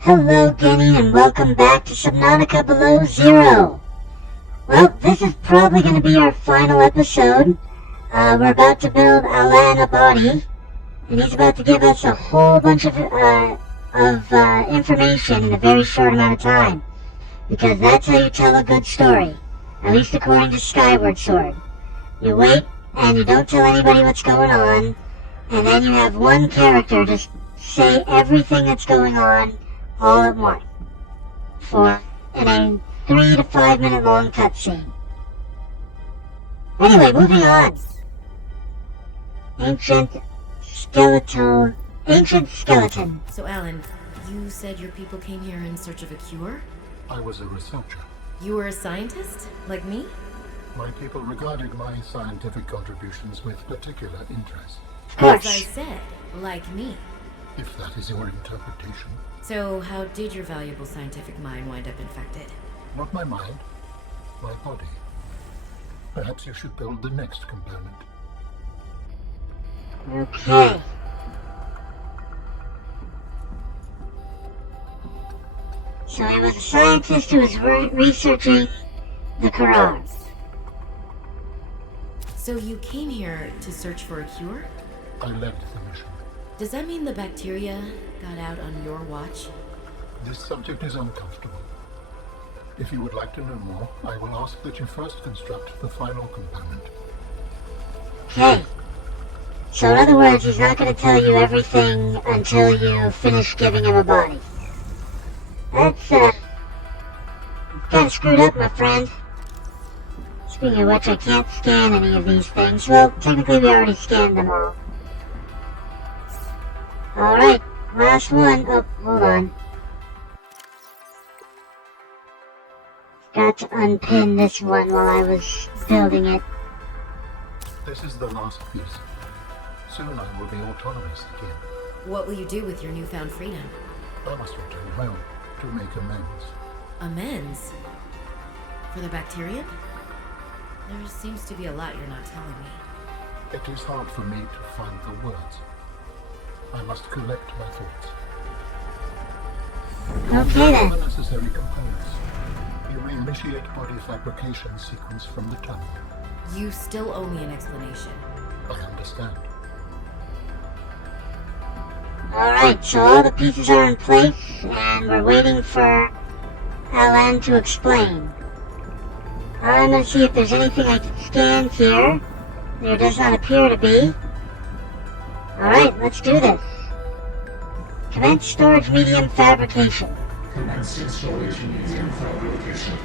Hello, Guinea, and welcome back to Subnautica Below Zero. Well, this is probably going to be our final episode. We're about to build Alan a body, and he's about to give us a whole bunch of information in a very short amount of time. Because that's how you tell a good story, at least according to Skyward Sword. You wait, and you don't tell anybody what's going on, and then you have one character just say everything that's going on all at once, in a 3 to 5 minute long cutscene. Anyway, moving on. Ancient skeleton. So Alan, you said your people came here in search of a cure? I was a researcher. You were a scientist? Like me? My people regarded my scientific contributions with particular interest. Of course. As I said, like me. If that is your interpretation. So how did your valuable scientific mind wind up infected? Not my mind, my body. Perhaps you should build the next component. Okay. So he was a scientist who was researching the Qurans. So you came here to search for a cure? I led the mission. Does that mean the bacteria got out on your watch? This subject is uncomfortable. If you would like to know more, I will ask that you first construct the final component. Okay. So in other words, he's not going to tell you everything until you finish giving him a body. That's, kind of screwed up, my friend. Speaking of which, I can't scan any of these things. Well, technically we already scanned them all. Alright, last one. Oh, hold on. Got to unpin this one while I was building it. This is the last piece. Soon I will be autonomous again. What will you do with your newfound freedom? I must return home to make amends. Amends? For the bacterium? There seems to be a lot you're not telling me. It is hard for me to find the words. I must collect my thoughts. Okay then. The necessary components. You may initiate body fabrication sequence from the tunnel. You still owe me an explanation. I understand. Alright, so all the pieces are in place, and we're waiting for Alan to explain. I'm going to see if there's anything I can scan here. There does not appear to be. Alright, let's do this. Commence storage medium fabrication. Commencing storage medium fabrication.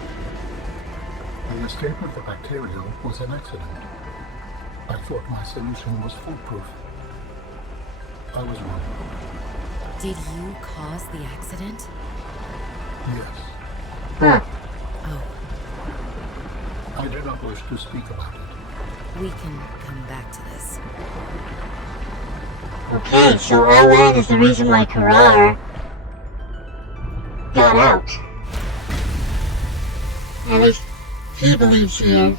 The escape of the bacterium was an accident. I thought my solution was foolproof. I was wrong. Did you cause the accident? Yes. Huh. Oh, I do not wish to speak about it. we can come back to this. Okay, so Alan is the reason why Karar got out. At least he believes he is.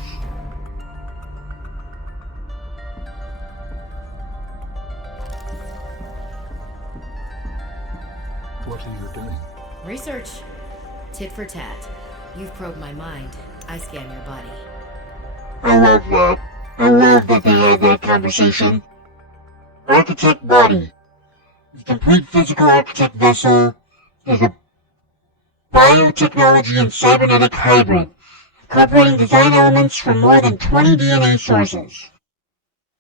What are you doing? Research. Tit for tat. You've probed my mind. I scan your body. I love that. I love that they had that conversation. Architect body. The complete physical architect vessel is a biotechnology and cybernetic hybrid, incorporating design elements from more than 20 DNA sources.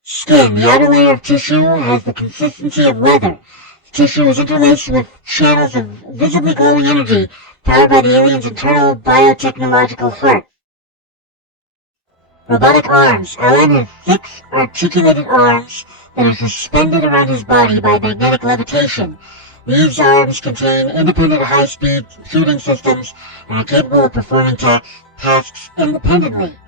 Skin. The outer layer of tissue has the consistency of leather. The tissue is interlaced with channels of visibly glowing energy powered by the alien's internal biotechnological heart. Robotic arms. Alan has 6 articulated arms that are suspended around his body by magnetic levitation. These arms contain independent high-speed shooting systems and are capable of performing tasks independently.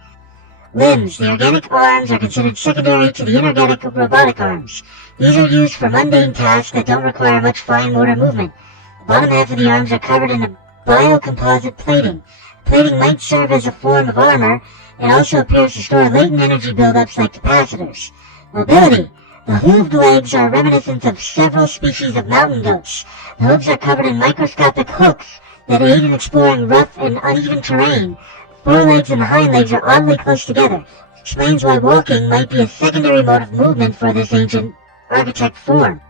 Limbs. The organic arms are considered secondary to the inorganic robotic arms. These are used for mundane tasks that don't require much fine motor movement. The bottom half of the arms are covered in a biocomposite plating. Plating might serve as a form of armor. It also appears to store latent energy buildups like capacitors. Mobility. The hooved legs are reminiscent of several species of mountain goats. The hooves are covered in microscopic hooks that aid in exploring rough and uneven terrain. Forelegs and the hind legs are oddly close together. Explains why walking might be a secondary mode of movement for this ancient architect form.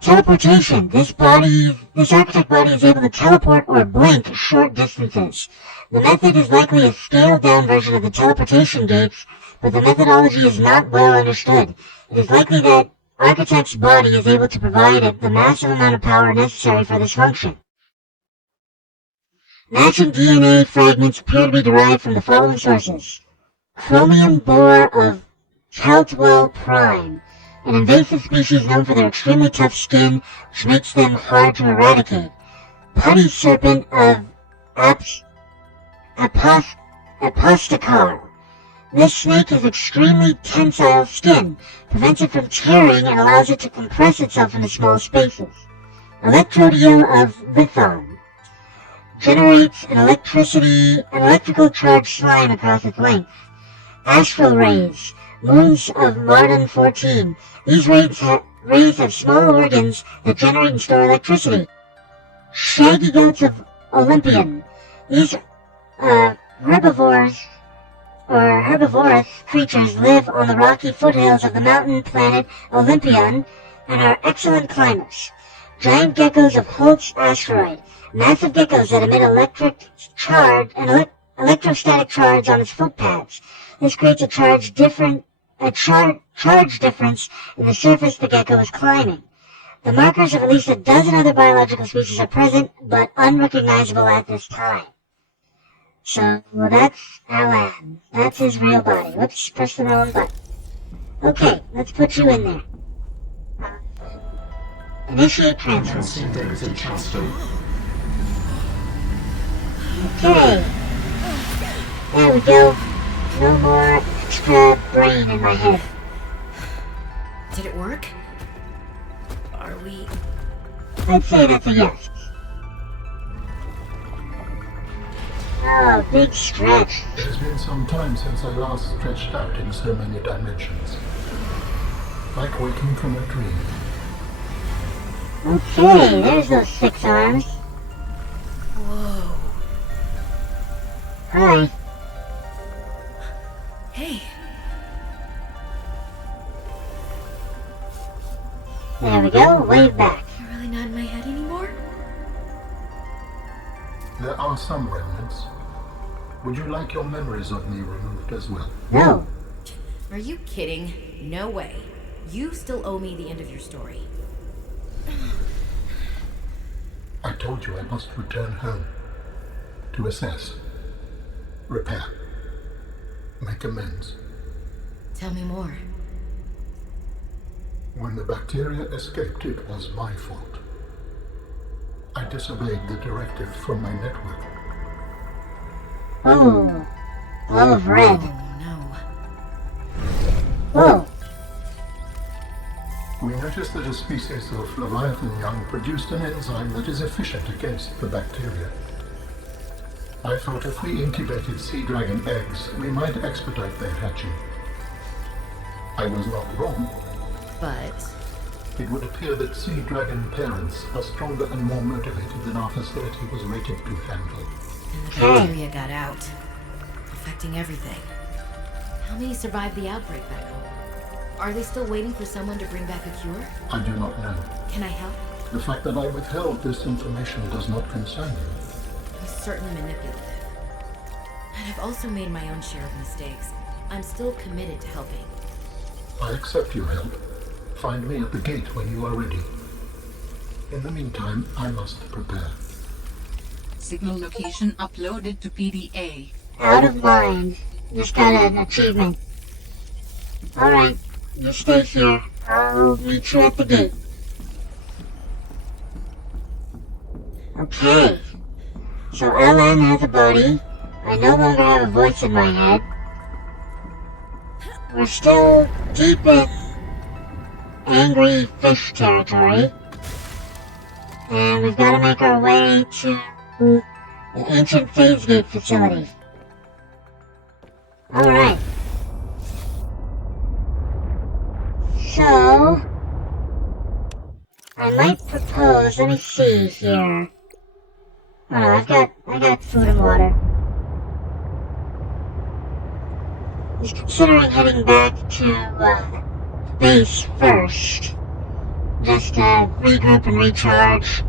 Teleportation. This architect body is able to teleport or blink short distances. The method is likely a scaled-down version of the teleportation gates, but the methodology is not well understood. It is likely that architect's body is able to provide it the massive amount of power necessary for this function. Matching DNA fragments appear to be derived from the following sources. Chromium bore of Caldwell prime, an invasive species known for their extremely tough skin, which makes them hard to eradicate. Putty serpent of Apostocar. This snake has extremely tensile skin, prevents it from tearing and allows it to compress itself into small spaces. Electrodio of Vithon. Generates an electrical charged slime across its length. Astral rays. Moons of Marden 14. These rays have small organs that generate and store electricity. Shaggy goats of Olympian. These herbivorous creatures live on the rocky foothills of the mountain planet Olympian and are excellent climbers. Giant geckos of Holt's asteroid. Massive geckos that emit electrostatic charge on its footpads. This creates a charge difference in the surface the gecko is climbing. The markers of at least a dozen other biological species are present, but unrecognizable at this time. So, that's Alan. That's his real body. Whoops, press the wrong button. Okay, let's put you in there. Initiate transfer. Okay. There we go. No more extra brain in my head. Did it work? Are we... I'd say that's a yes. Oh, big stretch. It has been some time since I last stretched out in so many dimensions. Like waking from a dream. Okay, there's those 6 arms. Whoa. Hi. Hey. There we go, wave back. You're really not in my head anymore? There are some remnants. Would you like your memories of me removed as well? No. Are you kidding? No way. You still owe me the end of your story. I told you I must return home. To assess. Repair. Make amends. Tell me more. When the bacteria escaped, it was my fault. I disobeyed the directive from my network. Oh, glow of red. Oh no. Whoa. We noticed that a species of Leviathan young produced an enzyme that is efficient against the bacteria. I thought if we incubated sea dragon eggs, we might expedite their hatching. I was not wrong. But... It would appear that sea dragon parents are stronger and more motivated than our facility was rated to handle. And the bacteria got out, affecting everything. How many survived the outbreak back home? Are they still waiting for someone to bring back a cure? I do not know. Can I help? The fact that I withheld this information does not concern you. He's certainly manipulative. And I've also made my own share of mistakes. I'm still committed to helping. I accept your help. Find me at the gate when you are ready. In the meantime, I must prepare. Signal location uploaded to PDA. Out of mind. Just got an achievement. Alright, you stay here. I'll meet you at the gate. Okay. So LN has a body. I no longer have a voice in my head. We're still deep in angry fish territory. And we've got to make our way to the ancient phase gate facility. So, I might propose, let me see here. Oh no, I got food and water. I was considering heading back to, base first. Just, regroup and recharge.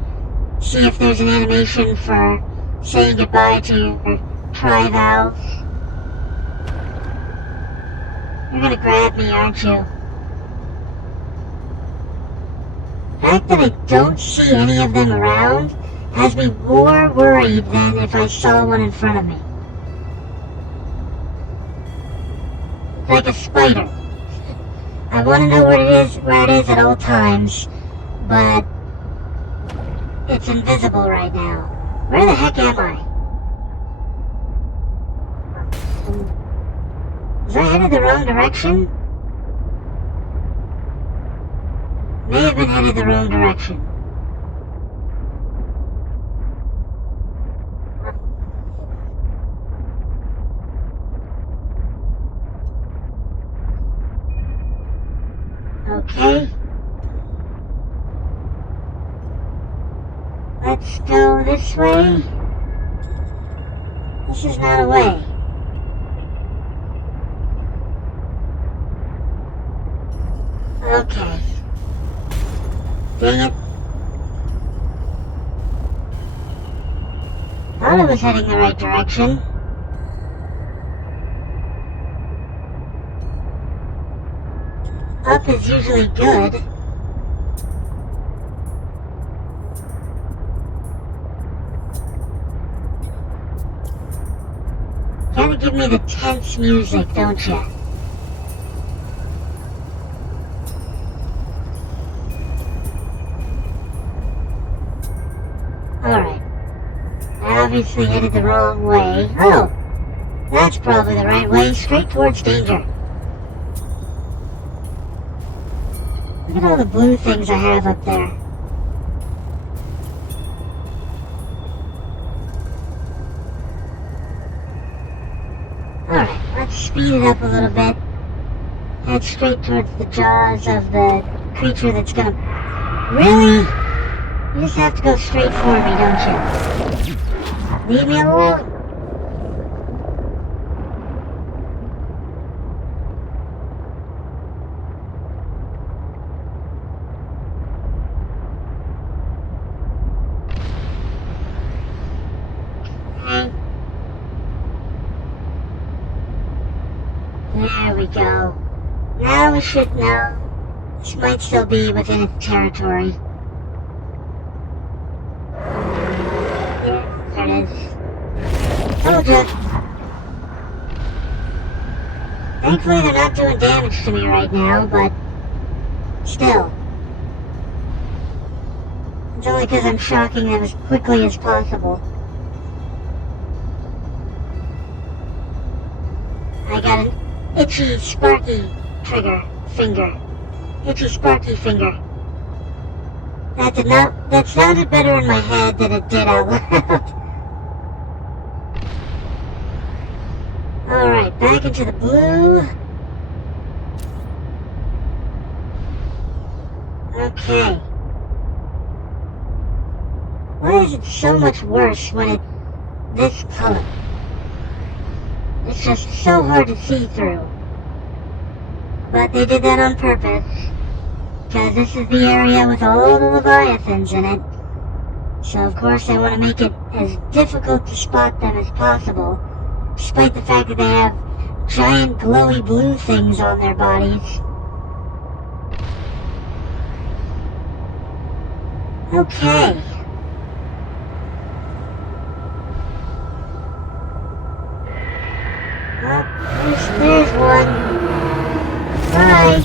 See if there's an animation for saying goodbye to Tri-Valve. You're gonna grab me, aren't you? The fact that I don't see any of them around has me more worried than if I saw one in front of me. Like a spider. I want to know where it is at all times, but it's invisible right now. Where the heck am I? Was I headed the wrong direction? May have been headed the wrong direction. Okay. Let's go this way. This is not a way. Okay. Dang it. Thought I was heading the right direction. Up is usually good. Gotta give me the tense music, don't ya? Alright. I obviously headed the wrong way. Oh! That's probably the right way, straight towards danger. Look at all the blue things I have up there. Alright, let's speed it up a little bit. Head straight towards the jaws of the creature that's gonna... Really? You just have to go straight for me, don't you? Leave me alone. There we go. Now we should know. This might still be within its territory. There it is. Told ya. Thankfully they're not doing damage to me right now, but still. It's only because I'm shocking them as quickly as possible. I got an itchy, sparky finger. Itchy, sparky finger. That sounded better in my head than it did out loud. Alright, back into the blue. Okay. Why is it so much worse when it's this color? It's just so hard to see through. But they did that on purpose. Because this is the area with all the Leviathans in it. So of course they want to make it as difficult to spot them as possible. Despite the fact that they have giant glowy blue things on their bodies. Okay. Well, there's one. Bye.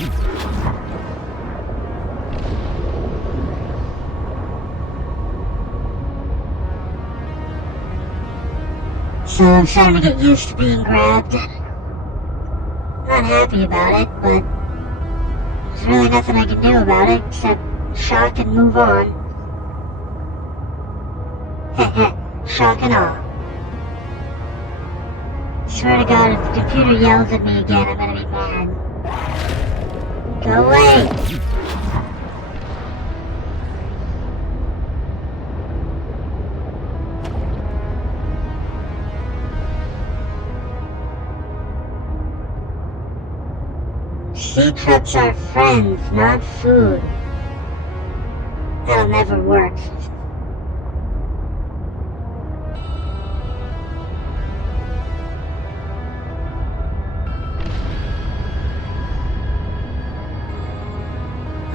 So I'm starting to get used to being grabbed. Not happy about it, but there's really nothing I can do about it except shock and move on. Heh shock and awe. Swear to God, if the computer yells at me again, I'm gonna be mad. Go away! Sea traps are friends, not food. That'll never work.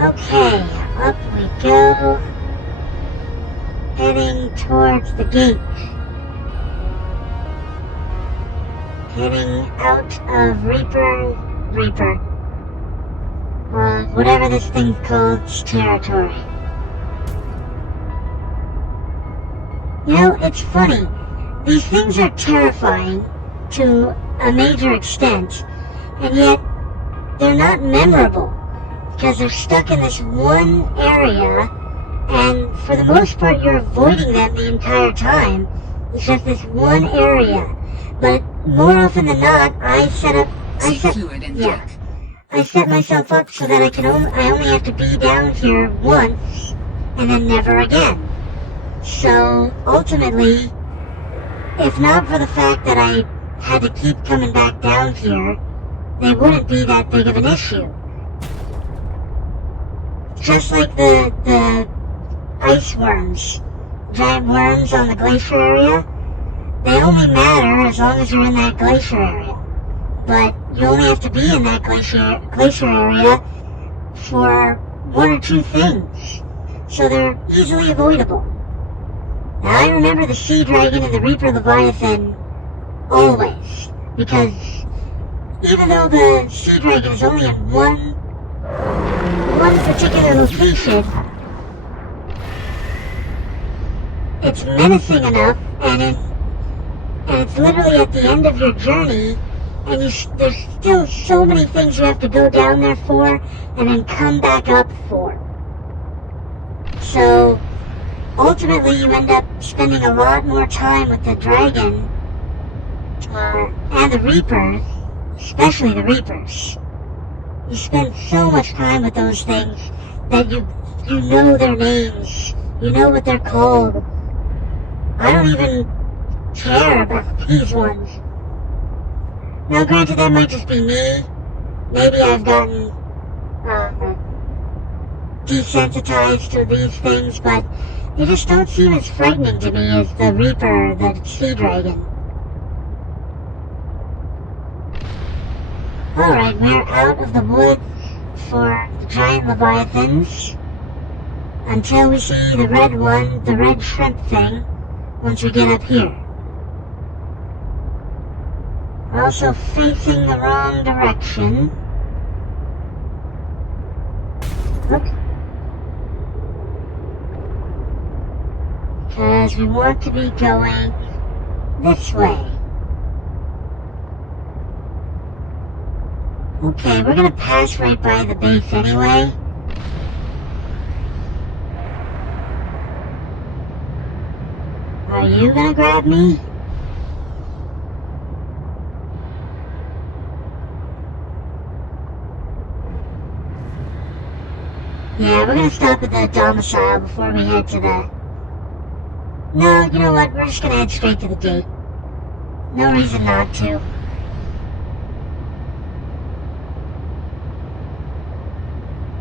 Okay, up we go. Heading towards the gate. Heading out of Reaper. Whatever this thing's called, territory. You know, it's funny. These things are terrifying to a major extent, and yet they're not memorable because they're stuck in this one area, and for the most part you're avoiding them the entire time. It's just this one area. But more often than not, I set myself up so that I only have to be down here once and then never again. So ultimately, if not for the fact that I had to keep coming back down here, they wouldn't be that big of an issue. Just like the ice worms, giant worms on the glacier area, they only matter as long as you're in that glacier area. But you only have to be in that glacier area for one or two things. So they're easily avoidable. Now I remember the Sea Dragon and the Reaper Leviathan always. Because even though the Sea Dragon is only in one particular location, it's menacing enough, and it's literally at the end of your journey, and there's still so many things you have to go down there for, and then come back up for. So, ultimately you end up spending a lot more time with the dragon, and the Reapers, especially the Reapers. You spend so much time with those things that you know their names, you know what they're called. I don't even care about these ones. Now granted, that might just be me. Maybe I've gotten desensitized to these things, but they just don't seem as frightening to me as the Reaper, the Sea Dragon. Alright, we're out of the woods for the giant leviathans until we see the red one, the red shrimp thing, once we get up here. We're also facing the wrong direction. Okay. Because we want to be going this way. Okay, we're gonna pass right by the base anyway. Are you gonna grab me? Yeah, we're gonna stop at the domicile before we head to the... No, you know what? We're just gonna head straight to the gate. No reason not to.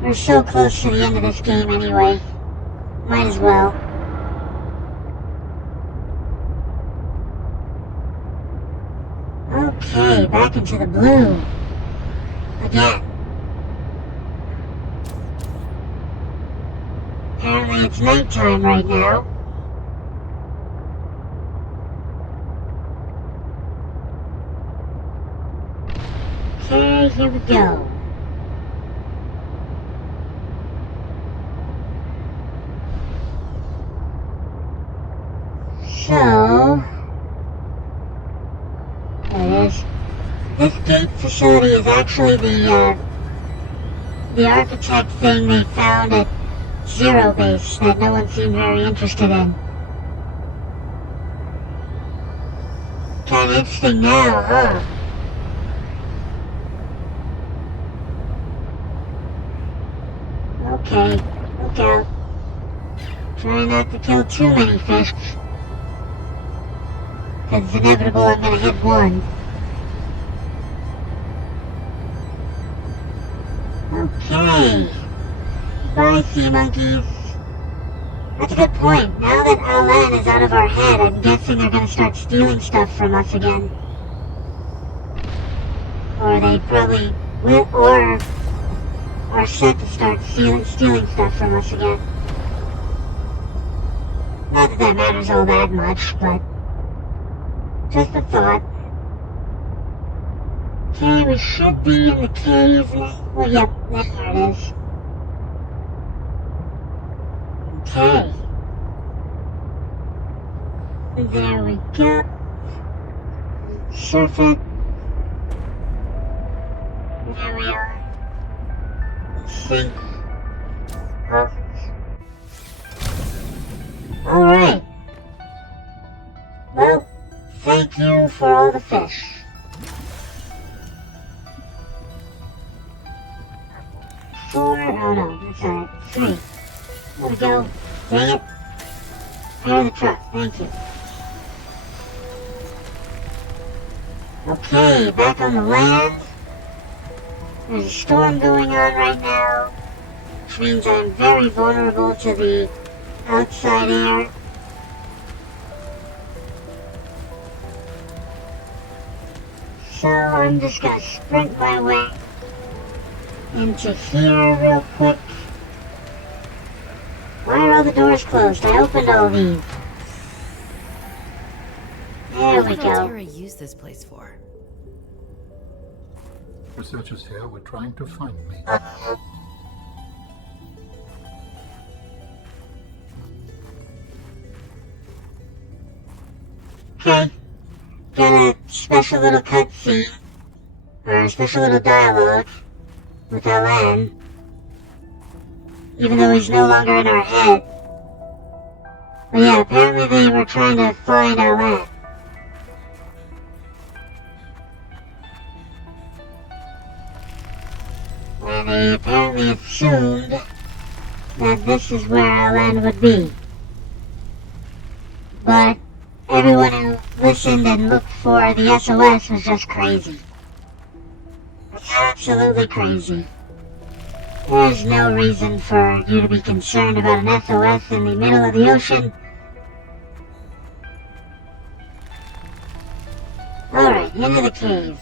We're so close to the end of this game anyway. Might as well. Okay, back into the blue. Again. Apparently it's nighttime right now. Okay, here we go. So, there it is. This gate facility is actually the architect thing they found at Zero Base that no one seemed very interested in. Kind of interesting now, huh? Okay, look out. Try not to kill too many fish. Cause it's inevitable I'm gonna hit one. Okay. Bye, sea monkeys. That's a good point. Now that Alan is out of our head, I'm guessing they're gonna start stealing stuff from us again. Or they probably will, or are set to start stealing stuff from us again. Not that that matters all that much, but just a thought. Okay, we should be in the cave now. Well, yep, there it is. Okay. There we go. Surf it. There we are. Sink. Alright. Well, thank you for all the fish. 4, oh no, that's alright. 3. There we go. Dang it. Power the truck, thank you. Okay, back on the land. There's a storm going on right now, which means I'm very vulnerable to the outside air. So I'm just gonna sprint my way into here real quick. Why are all the doors closed? I opened all these. There we What did go. Tara use this place for? Researchers here were trying to find me. Okay. Got a special little cutscene, or a special little dialogue with Alan, even though he's no longer in our head. But yeah, apparently they were trying to find Alan. And they apparently assumed that this is where Alan would be. But everyone who listened and looked for the SOS was just crazy. Absolutely crazy. There's no reason for you to be concerned about an SOS in the middle of the ocean. Alright, into the cave.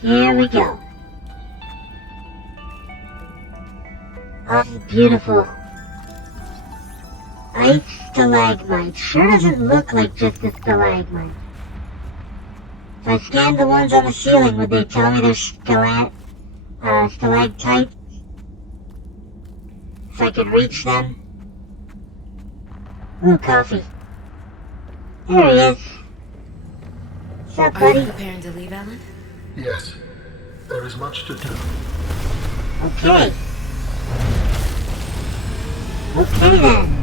Here we go. Oh, beautiful. Ice stalagmite. Sure doesn't look like just a stalagmite. If I scanned the ones on the ceiling, would they tell me they're stalactites? If I could reach them? Ooh, coffee. There he is. What's up, Are you buddy? preparing to leave, Alan? Yes, there is much to do. Okay. Okay then.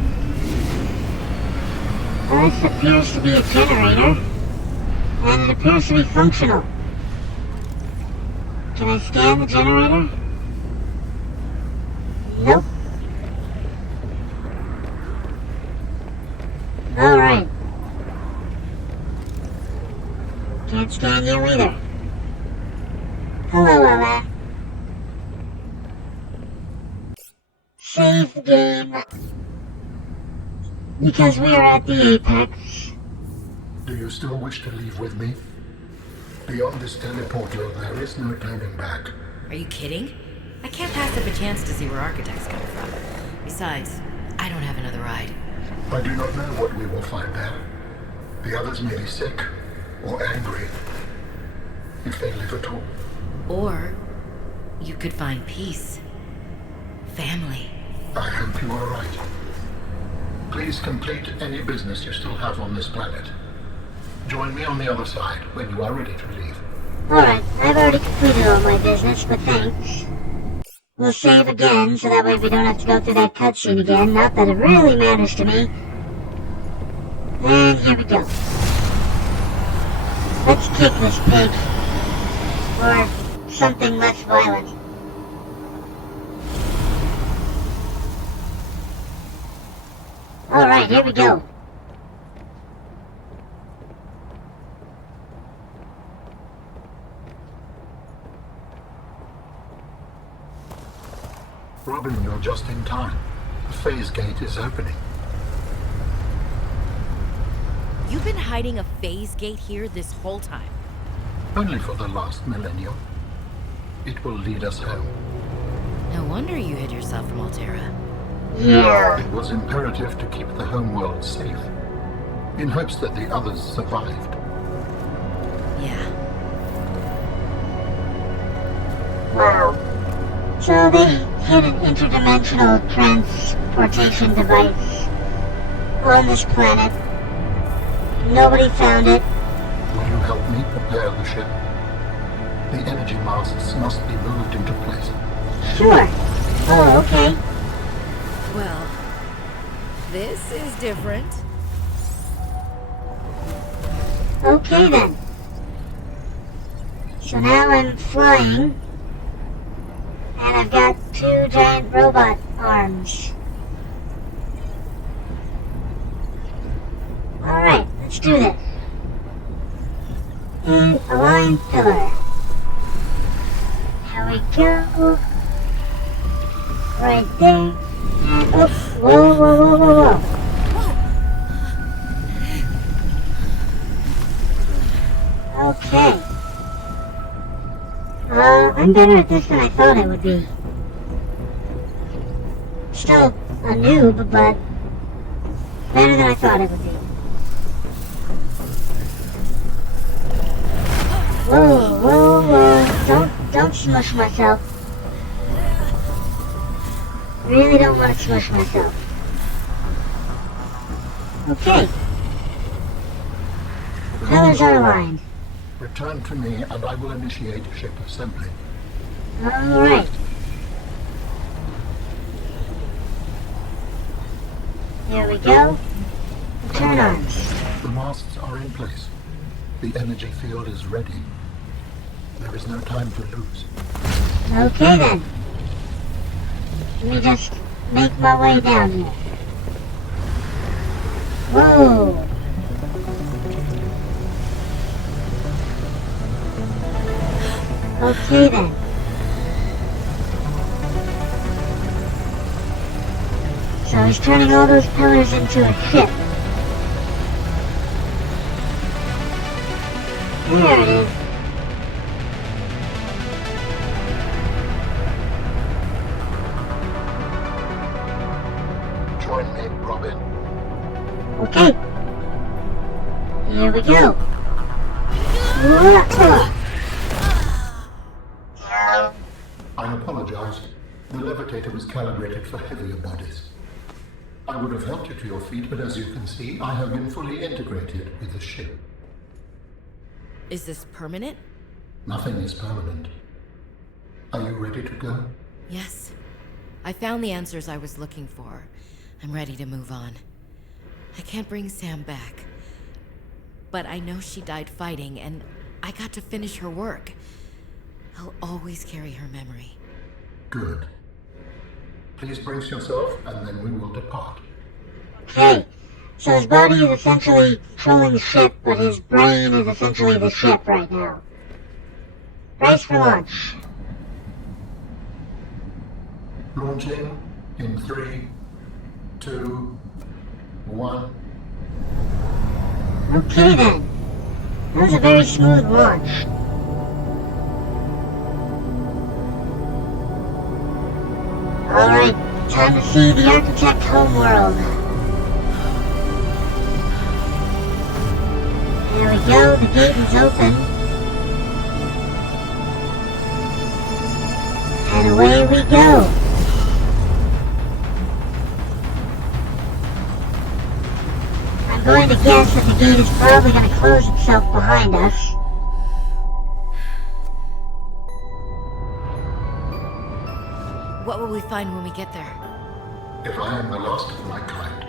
Well, this appears to be a generator, and it appears to be functional. Can I scan the generator? Nope. Alright. Can't scan you either. Hello, Ella. Save game. Because we are at the apex. Do you still wish to leave with me? Beyond this teleporter, there is no turning back. Are you kidding? I can't pass up a chance to see where Architect's coming from. Besides, I don't have another ride. I do not know what we will find there. The others may be sick or angry, if they live at all. Or you could find peace. Family. I hope you are right. Please complete any business you still have on this planet. Join me on the other side when you are ready to leave. Alright, I've already completed all my business, but thanks. We'll save again, so that way we don't have to go through that cutscene again. Not that it really matters to me. And here we go. Let's kick this pig. Or something less violent. Alright, here we go. Robin, you're just in time. The phase gate is opening. You've been hiding a phase gate here this whole time. Only for the last millennium. It will lead us home. No wonder you hid yourself from Altera. Yeah. It was imperative to keep the homeworld safe, in hopes that the others survived. Yeah. Wow. So they hid an interdimensional transportation device on this planet. Nobody found it. Will you help me prepare the ship? The energy masts must be moved into place. Sure. Oh, okay. Well, this is different. Okay then. So now I'm flying. And I've got 2 giant robot arms. Alright, let's do this. And align pillar. There we go. Right there. And up. Whoa, whoa, whoa, whoa, whoa. Okay. I'm better at this than I thought I would be. Still a noob, but better than I thought it would be. Whoa, whoa, whoa. Don't smush myself. Really don't want to smush myself. Okay. The pillars are aligned. Return to me and I will initiate ship assembly. Alright. There we go. Turn arms. The masts are in place. The energy field is ready. There is no time to lose. Okay then. Let me just make my way down here. Whoa. Okay then. So he's turning all those pillars into a ship. There it is. Join me, Robin. Okay. Here we go. I apologize. The levitator was calibrated for heavier bodies. I would have helped you to your feet, but as you can see, I have been fully integrated with the ship. Is this permanent? Nothing is permanent. Are you ready to go? Yes. I found the answers I was looking for. I'm ready to move on. I can't bring Sam back. But I know she died fighting, and I got to finish her work. I'll always carry her memory. Good. Please brace yourself, and then we will depart. Okay. So his body is essentially controlling the ship, but his brain is essentially the ship right now. Brace for launch. Launching in 3, 2, 1. Okay then. That was a very smooth launch. Alright, time to see the architect homeworld. There we go, the gate is open. And away we go. I'm going to guess that the gate is probably going to close itself behind us. What will we find when we get there? If I am the last of my kind,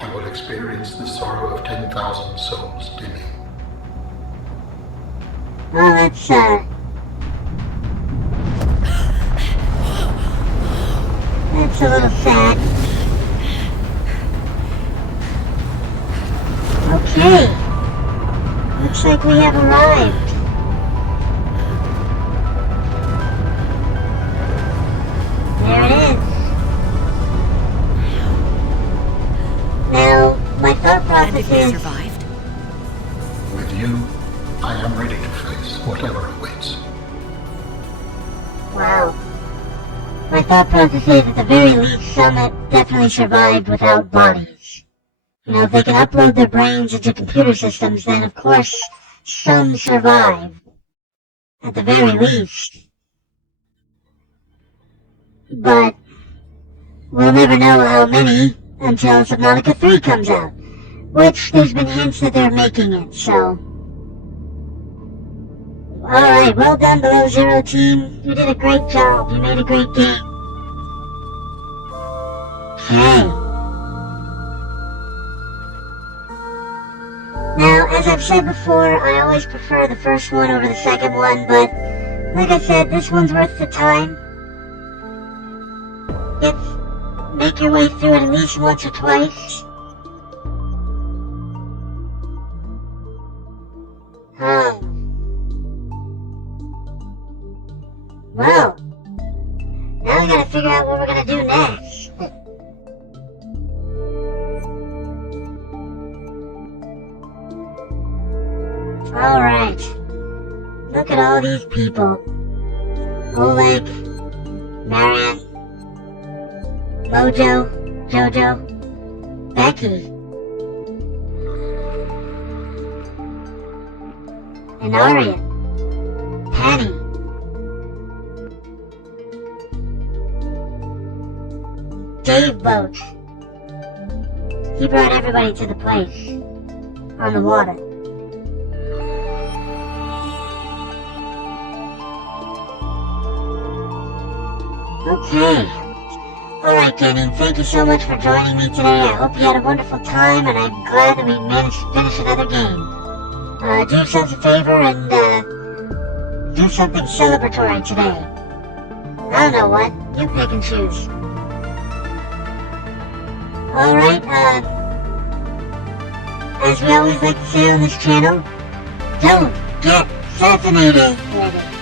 I will experience the sorrow of 10,000 souls dimming. Well, That's a little sad. Okay. Looks like we have arrived. There it is. Now, my thought And process if we is... survived? With you, I am ready to face whatever awaits. Wow. My thought process is, at the very least, some have definitely survived without bodies. You know, if they can upload their brains into computer systems, then of course some survive. At the very least. But we'll never know how many until Subnautica 3 comes out. Which, there's been hints that they're making it, so... Alright, well done Below Zero team. You did a great job. You made a great game. Okay. Now, as I've said before, I always prefer the first one over the second one, but like I said, this one's worth the time. Make your way through it at least once or twice. Well, now we gotta figure out what we're gonna do next. Alright. Look at all these people. Oleg, Marion, Mojo, Jojo, Becky, and Arya, Penny, Dave Boat. He brought everybody to the place. On the water. Okay. Alright, Gaming, thank you so much for joining me today. I hope you had a wonderful time, and I'm glad that we managed to finish another game. Do yourselves a favor and, do something celebratory today. I don't know what. You pick and choose. Alright, as we always like to say on this channel, don't get assassinated!